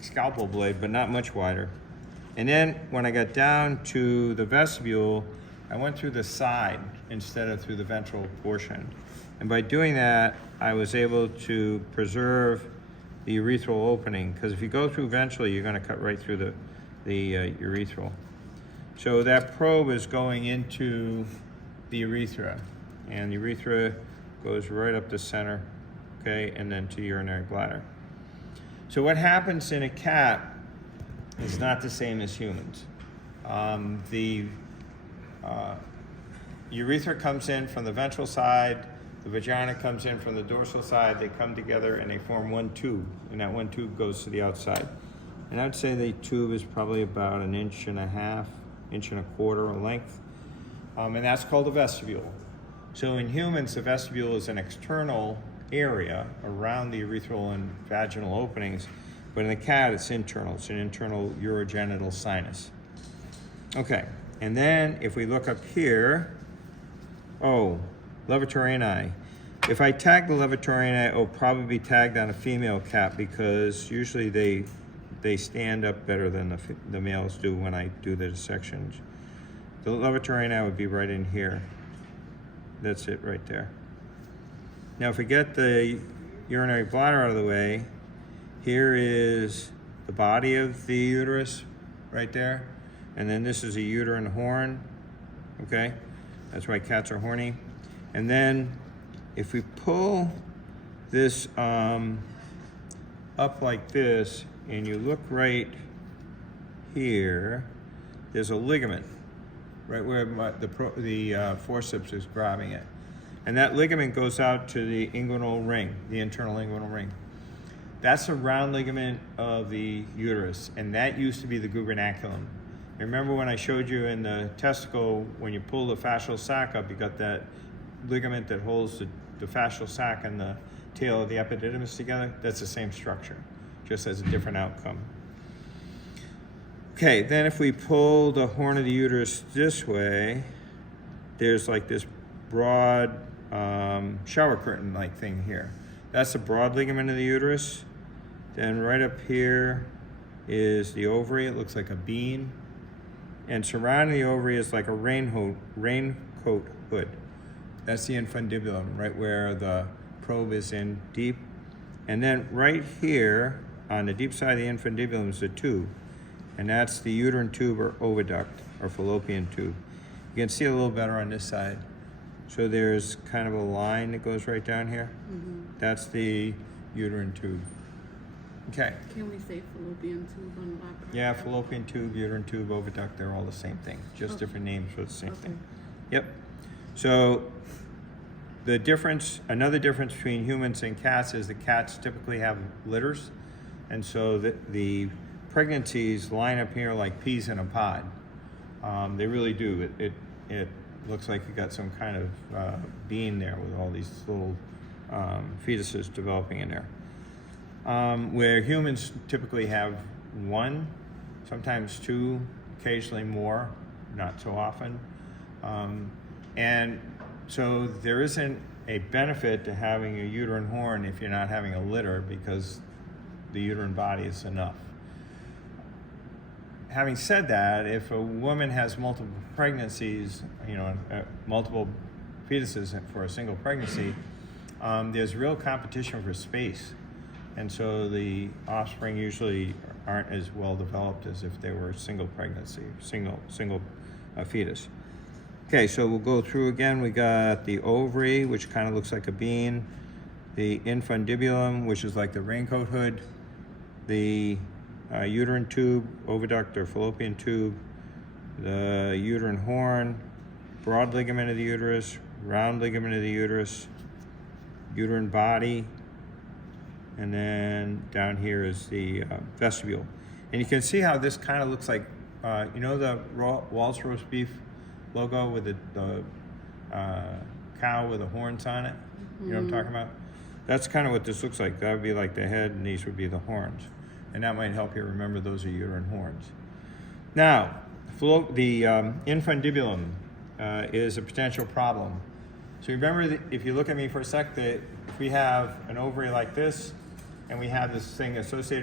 scalpel blade, but not much wider. And then when I got down to the vestibule, I went through the side instead of through the ventral portion. And by doing that, I was able to preserve the urethral opening, because if you go through ventrally, you're going to cut right through the urethral. So that probe is going into the urethra, and the urethra goes right up the center, okay, and then to urinary bladder. So what happens in a cat is not the same as humans. The urethra comes in from the ventral side, the vagina comes in from the dorsal side, they come together and they form one tube, and that one tube goes to the outside. And I'd say the tube is probably about 1.5 inches, 1.25 inches in length, and that's called a vestibule. So in humans, the vestibule is an external area around the urethral and vaginal openings, but in the cat, it's internal. It's an internal urogenital sinus. Okay, and then if we look up here, levatorinae. If I tag the levatorinae, it'll probably be tagged on a female cat, because usually they stand up better than the males do when I do the dissections. The levatorinae would be right in here. That's it right there. Now if we get the urinary bladder out of the way, here is the body of the uterus right there. And then this is a uterine horn, okay? That's why cats are horny. And then if we pull this up like this, and you look right here, there's a ligament right where the forceps is grabbing it. And that ligament goes out to the inguinal ring, the internal inguinal ring. That's a round ligament of the uterus, and that used to be the gubernaculum. Remember when I showed you in the testicle, when you pull the fascial sac up, you got that ligament that holds the fascial sac and the tail of the epididymis together? That's the same structure, just has a different outcome. Okay, then if we pull the horn of the uterus this way, there's like this broad shower curtain like thing here. That's the broad ligament of the uterus. Then right up here is the ovary. It looks like a bean. And surrounding the ovary is like a raincoat hood. That's the infundibulum, right where the probe is in deep. And then right here on the deep side of the infundibulum is the tube. And that's the uterine tube or oviduct or fallopian tube. You can see a little better on this side. So there's kind of a line that goes right down here. Mm-hmm. That's the uterine tube. Okay. Can we say fallopian tube on the back? Yeah, fallopian tube, uterine tube, oviduct, they're all the same thing. Just different names for the same thing. Yep. So the difference, another difference between humans and cats is the cats typically have litters. And so the pregnancies line up here like peas in a pod. They really do. It looks like you got some kind of bean there with all these little fetuses developing in there. Where humans typically have one, sometimes two, occasionally more, not so often. And so there isn't a benefit to having a uterine horn if you're not having a litter, because the uterine body is enough. Having said that, if a woman has multiple pregnancies, multiple fetuses for a single pregnancy, there's real competition for space. And so the offspring usually aren't as well developed as if they were single pregnancy, single fetus. Okay, so we'll go through again. We got the ovary, which kind of looks like a bean, the infundibulum, which is like the raincoat hood, the uterine tube, oviduct or fallopian tube, the uterine horn, broad ligament of the uterus, round ligament of the uterus, uterine body, and then down here is the vestibule. And you can see how this kind of looks like, the Walt's roast beef logo with the cow with the horns on it? You know what I'm talking about? That's kind of what this looks like. That would be like the head, and these would be the horns. And that might help you remember those are uterine horns. Now, the infundibulum is a potential problem. So remember, that if you look at me for a sec, that if we have an ovary like this, and we have this thing associated